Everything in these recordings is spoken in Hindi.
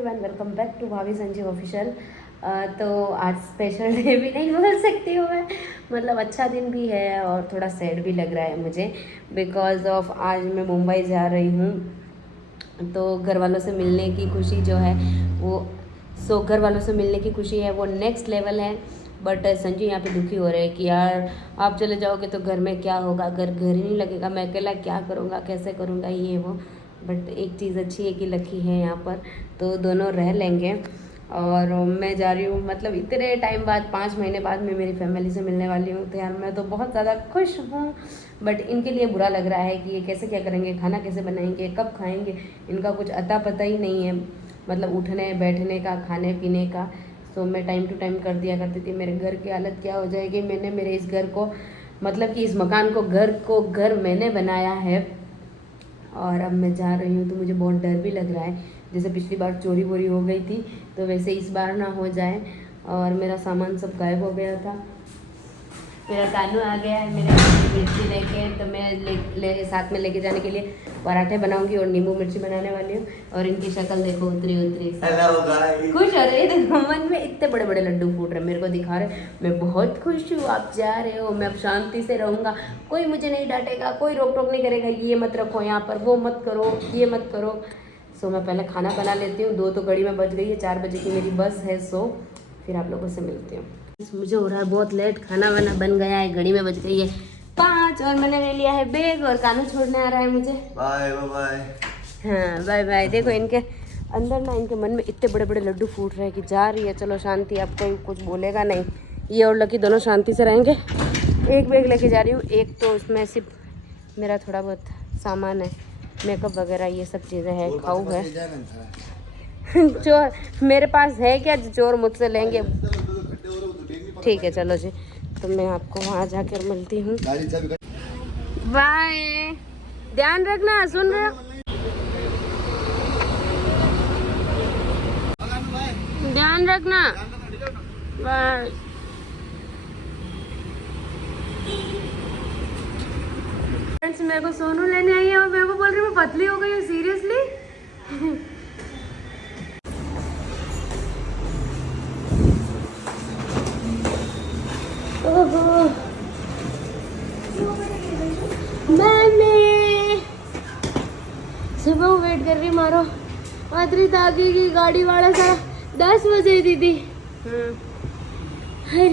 एवरीवन, वेलकम बैक टू भाभी संजीव ऑफिशियल। तो आज स्पेशल डे भी नहीं बोल सकती हूँ मैं, मतलब अच्छा दिन भी है और थोड़ा सैड भी लग रहा है मुझे बिकॉज ऑफ आज मैं मुंबई जा रही हूँ। तो घर वालों से मिलने की खुशी जो है वो घर वालों से मिलने की खुशी है वो नेक्स्ट लेवल है। बट संजू यहाँ पे दुखी हो रहे हैं कि यार आप चले जाओगे तो घर में क्या होगा, घर घर ही नहीं लगेगा, मैं अकेला क्या करूँगा, कैसे करूँगा, ये वो। बट एक चीज़ अच्छी है कि लकी है यहाँ पर, तो दोनों रह लेंगे। और मैं जा रही हूँ, मतलब इतने टाइम बाद 5 महीने बाद मैं मेरी फैमिली से मिलने वाली हूँ, तो यार मैं तो बहुत ज़्यादा खुश हूँ। बट इनके लिए बुरा लग रहा है कि ये कैसे क्या करेंगे, खाना कैसे बनाएंगे, कब खाएंगे, इनका कुछ अता पता ही नहीं है, मतलब उठने बैठने का, खाने पीने का। तो मैं टाइम टू टाइम कर दिया करती थी। मेरे घर की हालत क्या हो जाएगी, मैंने मेरे इस घर को, मतलब कि इस मकान को घर मैंने बनाया है और अब मैं जा रही हूँ तो मुझे बहुत डर भी लग रहा है। जैसे पिछली बार चोरी वोरी हो गई थी तो वैसे इस बार ना हो जाए। और मेरा सामान सब गायब हो गया था। मेरा कानू आ गया है मेरे मिर्ची लेके, तो मैं साथ में लेके जाने के लिए पराठे बनाऊंगी और नींबू मिर्ची बनाने वाली हूँ। और इनकी शक्ल देखो, उतरी उतरी खुश हो रही है। मन में इतने बड़े बड़े लड्डू फूट रहे, मेरे को दिखा रहे, मैं बहुत खुश हूँ आप जा रहे हो, मैं अब शांति से रहूँगा, कोई मुझे नहीं डांटेगा, कोई रोक टोक नहीं करेगा, ये मत रखो यहाँ पर, वो मत करो, ये मत करो। सो मैं पहले खाना बना लेती हूँ, 2 तो घड़ी में बज गई है, 4 बजे की मेरी बस है। सो फिर आप लोगों से मिलती हूँ। मुझे हो रहा है बहुत लेट, खाना वाना बन गया है, घड़ी में बज गई है 5 और मैंने ले लिया है बैग और कानू छोड़ने आ रहा है मुझे। Bye bye. हाँ बाय बाय। देखो इनके अंदर ना, इनके मन में इतने बड़े बड़े लड्डू फूट रहे हैं कि जा रही है, चलो शांति, अब कोई कुछ बोलेगा नहीं, ये और लकी दोनों शांति से रहेंगे। एक बैग लेके जा रही हूँ, एक तो उसमें सिर्फ मेरा थोड़ा बहुत सामान है, मेकअप वगैरह ये सब चीज़ें हैं, खाऊ है। चोर मेरे पास है क्या जो चोर मुझसे लेंगे? ठीक है चलो जी, तो मैं आपको वहाँ जाकर मिलती हूँ। बाय, ध्यान रखना, सुन रहे हो? ध्यान रखना, बाय। फ्रेंड्स मेरे को सोनू लेने आई है और मेरे को बोल रही मैं पतली हो गई हूँ, सीरियसली। ओहो मैंने सुबह वेट कर रही, मारो आदरी ताकि की गाड़ी वाला सारा 10 बजे दीदी। हाय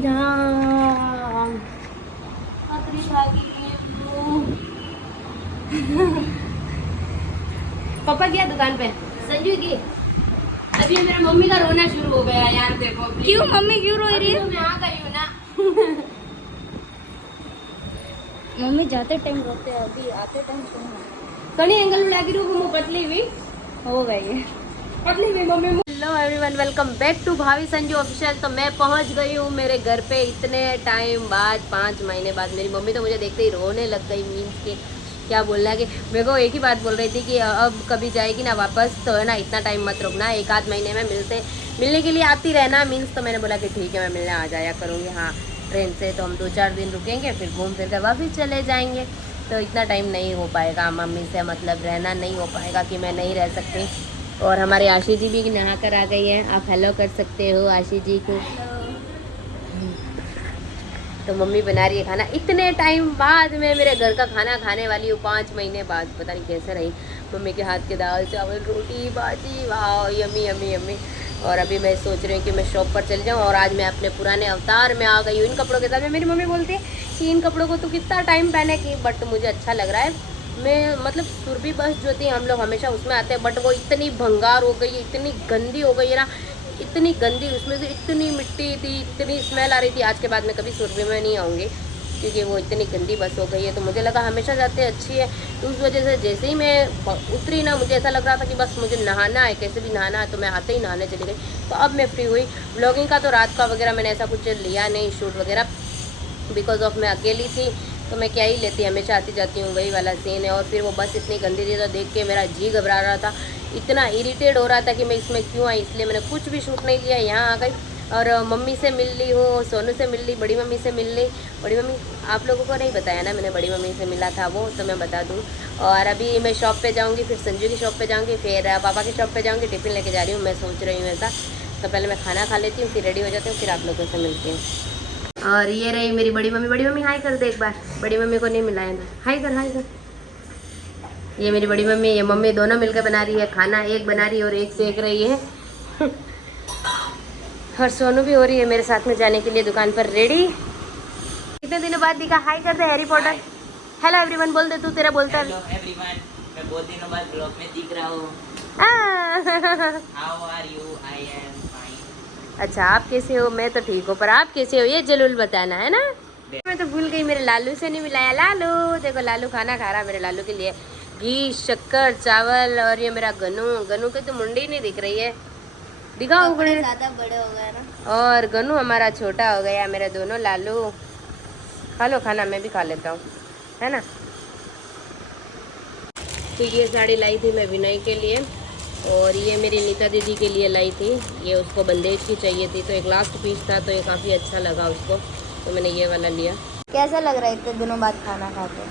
राम, आदरी ताकि पापा गया दुकान पे, संजू की। अभी मेरे मम्मी का रोना शुरू हो गया यार, देखो क्यों मम्मी क्यों रो रही है? तो मैं आ गई हूँ ना। मम्मी जाते टाइम रोते हैं, अभी आते टाइम कहीं एंगल उड़ा के रूप में पतली हुई हो गई है। पतली हुई मम्मी। Hello everyone, welcome back to Bhabhi Sanju official. तो मैं पहुंच गई हूँ मेरे घर पे इतने टाइम बाद, 5 महीने बाद। मेरी मम्मी तो मुझे देखते ही रोने लग गई, मीन्स के क्या बोलना है कि मेरे को एक ही बात बोल रही थी कि अब कभी जाएगी ना वापस तो है ना, इतना टाइम मत रुकना, 1 आध महीने में मिलने के लिए आती रहना मीन्स। तो मैंने बोला कि ठीक है मैं मिलने आ जाया करूँगी, हाँ ट्रेन से तो हम 2-4 दिन रुकेंगे, फिर घूम फिर कर वापस चले जाएंगे। तो इतना टाइम नहीं हो पाएगा, मम्मी से मतलब रहना नहीं हो पाएगा कि मैं नहीं रह सकती। और हमारे आशी जी भी नहा कर आ गई हैं, आप हेलो कर सकते हो आशी जी को। तो मम्मी बना रही है खाना, इतने टाइम बाद मैं मेरे घर का खाना खाने वाली हूँ, 5 महीने बाद। पता नहीं कैसे रही मम्मी के हाथ के दाल चावल रोटी भाजी, वाह यम्मी यम्मी यम्मी। और अभी मैं सोच रही हूँ कि मैं शॉप पर चल जाऊँ और आज मैं अपने पुराने अवतार में आ गई हूँ इन कपड़ों के साथ में। मेरी मम्मी बोलती है कि इन कपड़ों को तो कितना टाइम पहने की, बट मुझे अच्छा लग रहा है। मैं मतलब सुरभि बस जो थी हम लोग हमेशा उसमें आते हैं, बट वो इतनी भंगार हो गई है, इतनी गंदी हो गई है ना, इतनी गंदी, उसमें से इतनी मिट्टी थी, इतनी स्मेल आ रही थी। आज के बाद मैं कभी सुरभि में नहीं आऊँगी क्योंकि वो इतनी गंदी बस हो गई है। तो मुझे लगा हमेशा जाते अच्छी है, तो उस वजह से जैसे ही मैं उतरी ना, मुझे ऐसा लग रहा था कि बस मुझे नहाना है, कैसे भी नहाना है। तो मैं आते ही नहाने चली गई। तो अब मैं फ्री हुई। व्लॉगिंग का तो रात का वगैरह मैंने ऐसा कुछ लिया नहीं, शूट वगैरह, बिकॉज ऑफ मैं अकेली थी तो मैं क्या ही लेती, हमेशा आती जाती हूँ, वही वाला सीन है। और फिर वो बस इतनी गंदी थी तो देख के मेरा जी घबरा रहा था, इतना इरिटेट हो रहा था कि मैं इसमें क्यों आई, इसलिए मैंने कुछ भी शूट नहीं लिया, यहाँ आ गई। और मम्मी से मिल ली हूँ, सोनू से मिल ली, बड़ी मम्मी से मिल ली। बड़ी मम्मी आप लोगों को नहीं बताया ना, मैंने बड़ी मम्मी से मिला था वो, तो मैं बता दूँ। और अभी मैं शॉप पे जाऊँगी, फिर संजू की शॉप पे जाऊँगी, फिर पापा की शॉप पे जाऊँगी, टिफ़िन लेके जा रही हूँ, मैं सोच रही हूँ ऐसा। तो पहले मैं खाना खा लेती हूँ, फिर रेडी हो जाती हूँ, फिर आप लोगों से मिलती हूँ। और ये रही मेरी बड़ी मम्मी। बड़ी मम्मी हाय कर दे एक बार, बड़ी मम्मी को नहीं मिलाया ना, हाय कर हाय कर। ये मेरी बड़ी मम्मी, ये मम्मी दोनों मिलकर बना रही है खाना, एक बना रही है और एक सेक रही है। और सोनू भी हो रही है मेरे साथ में जाने के लिए दुकान पर रेडी। कितने दिनों बाद दिखा, हाय कर दे हैरी पॉटर। हेलो एवरीवन बोल दे, तू तेरा बोलता है। हेलो एवरीवन, मैं बहुत दिनों बाद ब्लॉग में दिख रहा हूँ। How are you? I am fine. अच्छा आप कैसे हो? मैं तो ठीक हूँ, पर आप कैसे हो ये जरूर बताना है ना। मैं तो भूल गई, मेरे लालू से नहीं मिलाया। लालू देखो, लालू खाना खा रहा, मेरे लालू के लिए घी, शक्कर, चावल। और ये मेरा गनू, गनू की तो मुंडी नहीं दिख रही है, दिखाओ। ज्यादा बड़े हो गए ना। और गनू हमारा छोटा हो गया। मेरे दोनों लालू खा लो खाना, मैं भी खा लेता हूँ, है ना। तो ये साड़ी लाई थी मैं विनय के लिए, और ये मेरी नीता दीदी के लिए लाई थी। ये उसको बंदेज की चाहिए थी, तो एक लास्ट पीस था, तो ये काफ़ी अच्छा लगा उसको, तो मैंने ये वाला लिया। कैसा लग रहा है इतने दिनों बाद खाना खाते?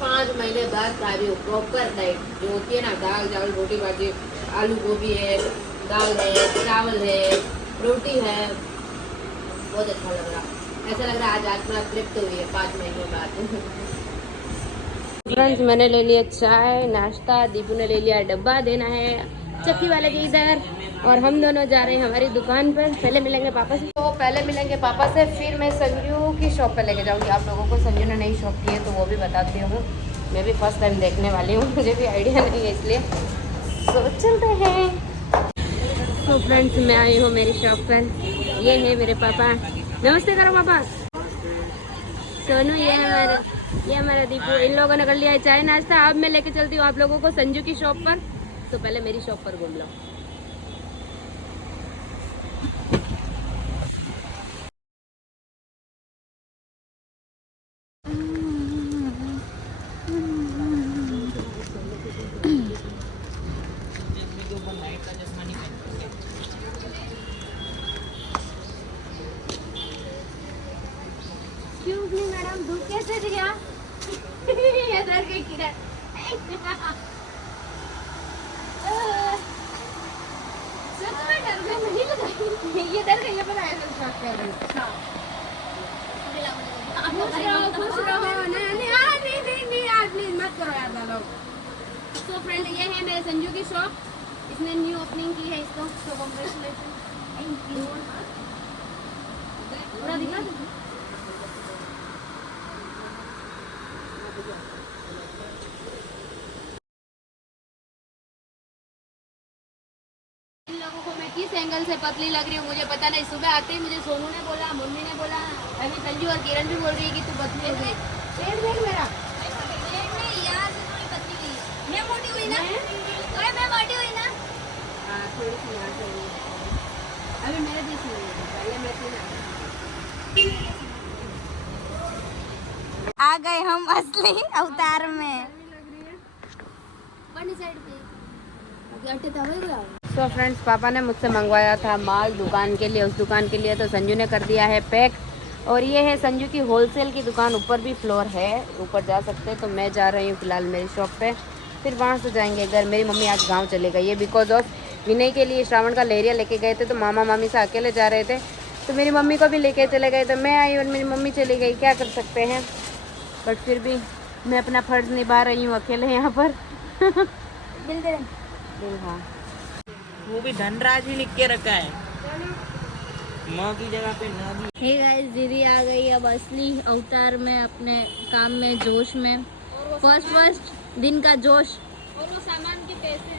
5 महीने बाद खा रही हूँ प्रॉपर डाइट, जो होती है ना, दाल चावल रोटी बाटी, आलू गोभी है, दाल है, चावल है, रोटी है। बहुत अच्छा लग रहा, ऐसा लग रहा आज आत्मा तृप्त हुई है 5 महीने बाद। फ्रेंड्स मैंने ले लिया चाय नाश्ता, दीपू ने ले लिया डब्बा देना है चक्की वाले के इधर, और हम दोनों जा रहे हैं हमारी दुकान पर। पहले मिलेंगे पापा से, तो पहले मिलेंगे पापा से, फिर मैं संजू की शॉप पर लेके जाऊंगी आप लोगों को। संजू ने नई शॉप की है तो वो भी बताती हूँ, मैं भी फर्स्ट टाइम देखने वाली हूँ, मुझे भी आइडिया नहीं है, इसलिए सो चलते हैं। तो फ्रेंड्स मैं आई हूँ मेरी शॉप पर, ये है मेरे पापा, नमस्ते करो पापा। सोनू ये हमारा दीपू, इन लोगों ने कर लिया है चाय नाश्ता। अब मैं लेके चलती हूँ आप लोगों को संजू की शॉप पर, तो पहले मेरी शॉप पर घूम लो। एक्सक्यूज मी मैडम, धूप कैसे दिया? इधर के किरण सच में डर गई, नहीं लगाई ये डर गई, ये बनाया था शॉट कर रही। खुश रहो नहीं आज प्लीज मत करो यार लोग। तो फ्रेंड ये है मेरे संजू की शॉप, इसने न्यू ओपनिंग की है इसको, तो कांग्रेचुलेशन। Thank you. पूरा दिखा दो। इन लोगों को मैं किस एंगल से पतली लग रही हूँ मुझे पता नहीं। सुबह आते ही मुझे सोनू ने बोला, मम्मी ने बोला, अभी संजू और किरण भी बोल रही है कि तू पतली हो गई। पेट देख मेरा, मैं मोटी हुई ना, मैं मोटी हुई ना। हाँ थोड़ी सी यहाँ से हुई। अभी मेरे भी सी हुई, पहले मैं थी ना। आ गए हम असली अवतार में। तो फ्रेंड्स पापा ने मुझसे मंगवाया था माल दुकान के लिए, उस दुकान के लिए, तो संजू ने कर दिया है पैक। और ये है संजू की होलसेल की दुकान, ऊपर भी फ्लोर है, ऊपर जा सकते हैं। तो मैं जा रही हूँ फिलहाल मेरी शॉप पे, फिर वहाँ से जाएंगे घर। मेरी मम्मी आज गांव चले गई है, बिकॉज ऑफ विनय के लिए श्रावण का लेरिया लेके गए थे, तो मामा मामी से अकेले जा रहे थे, तो मेरी मम्मी को भी लेके चले गए, तो मैं आई और मेरी मम्मी चली गई। क्या कर सकते हैं, बट फिर भी मैं अपना फर्ज निभा रही हूँ अकेले यहाँ पर। बिल दे। हाँ वो भी धनराज ही लिख के रखा है, माँ की जगह पे ना भी। हे गाइस, दीदी आ गई अब असली अवतार में, अपने काम में जोश में, फर्स्ट दिन का जोश। और वो सामान के पैसे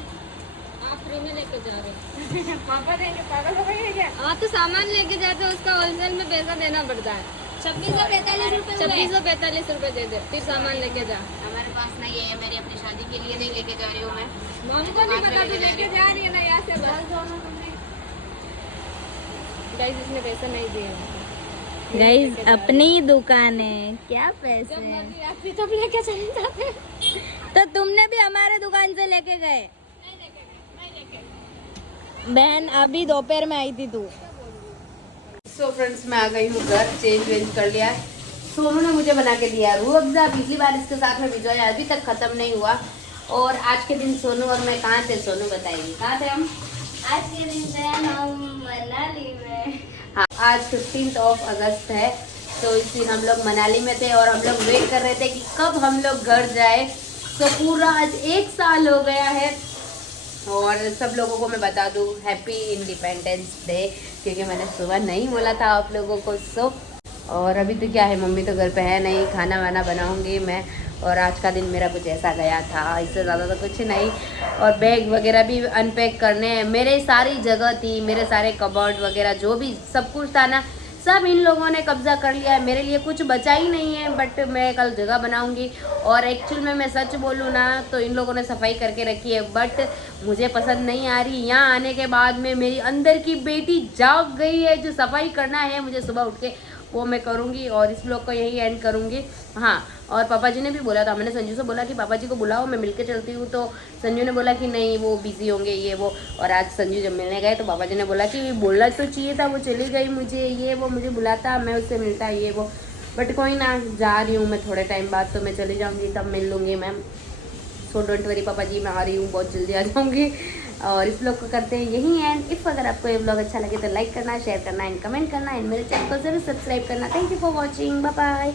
आप फ्री में लेके जा रहे हो। पापा देंगे, पागल हो गए क्या? हाँ तो सामान लेके जाते हो उसका होलसेल में पैसा देना पड़ता है। 2645 रुपए 2645 रुपए दे दे, फिर सामान लेके जा। हमारे पास नहीं है, मेरी अपनी शादी के लिए नहीं लेके जा रही हूँ मैं। मम्मी को नहीं पता तू लेके जा रही है ना यहाँ से। गाइस इसने पैसा नहीं दिया। गाइस अपनी ही दुकान है, क्या पैसे तो लेके चले जाते। तो तुमने भी हमारे दुकान से लेके गए? बहन अभी दोपहर में आई थी तू। सो फ्रेंड्स मैं आ गई हूँ घर, चेंज वेंज कर लिया है। सोनू ने मुझे बना के दिया रूह अफ़ज़ा, पिछली बार इसके साथ में भिजवाया, अभी तक ख़त्म नहीं हुआ। और आज के दिन सोनू और मैं कहाँ थे, सोनू बताइए कहाँ थे हम? आज के दिन थे हम मनाली में। हाँ, आज 15 अगस्त है, तो इस दिन हम लोग मनाली में थे और हम लोग वेट कर रहे थे कि कब हम लोग घर जाए। तो पूरा आज 1 साल हो गया है। और सब लोगों को मैं बता दूँ हैप्पी इंडिपेंडेंस डे, क्योंकि मैंने सुबह नहीं बोला था आप लोगों को। सो और अभी तो क्या है, मम्मी तो घर पे है नहीं, खाना वाना बनाऊंगी मैं। और आज का दिन मेरा कुछ ऐसा गया था, इससे ज़्यादा तो कुछ नहीं। और बैग वगैरह भी अनपैक करने हैं, मेरे सारी जगह थी, मेरे सारे कबर्ड वगैरह जो भी सब कुछ था ना, सब इन लोगों ने कब्जा कर लिया है। मेरे लिए कुछ बचा ही नहीं है, बट मैं कल जगह बनाऊंगी। और एक्चुअल में मैं सच बोलूँ ना तो इन लोगों ने सफाई करके रखी है, बट मुझे पसंद नहीं आ रही। यहाँ आने के बाद में मेरी अंदर की बेटी जाग गई है, जो सफाई करना है मुझे सुबह उठ के वो मैं करूँगी। और इस ब्लॉग को यही एंड करूँगी। हाँ, और पापा जी ने भी बोला था, मैंने संजू से बोला कि पापा जी को बुलाओ, मैं मिलके चलती हूँ। तो संजू ने बोला कि नहीं वो बिज़ी होंगे ये वो। और आज संजू जब मिलने गए तो पापा जी ने बोला कि बोलना तो चाहिए था, वो चली गई, मुझे ये वो मुझे बुलाता, मैं उससे मिलता ये वो। बट कोई ना, जा रही हूँ मैं थोड़े टाइम बाद, तो मैं चली जाऊँगी तब मिल लूँगी मैम। सो डोंट वरी पापा जी, मैं आ रही हूँ, बहुत जल्दी आ जाऊँगी। और इस ब्लॉग को करते हैं यही एंड। इफ़ अगर आपको ये ब्लॉग अच्छा लगे तो लाइक करना, शेयर करना एंड कमेंट करना एंड मेरे चैनल को जरूर सब्सक्राइब करना। Thank you for watching, bye bye.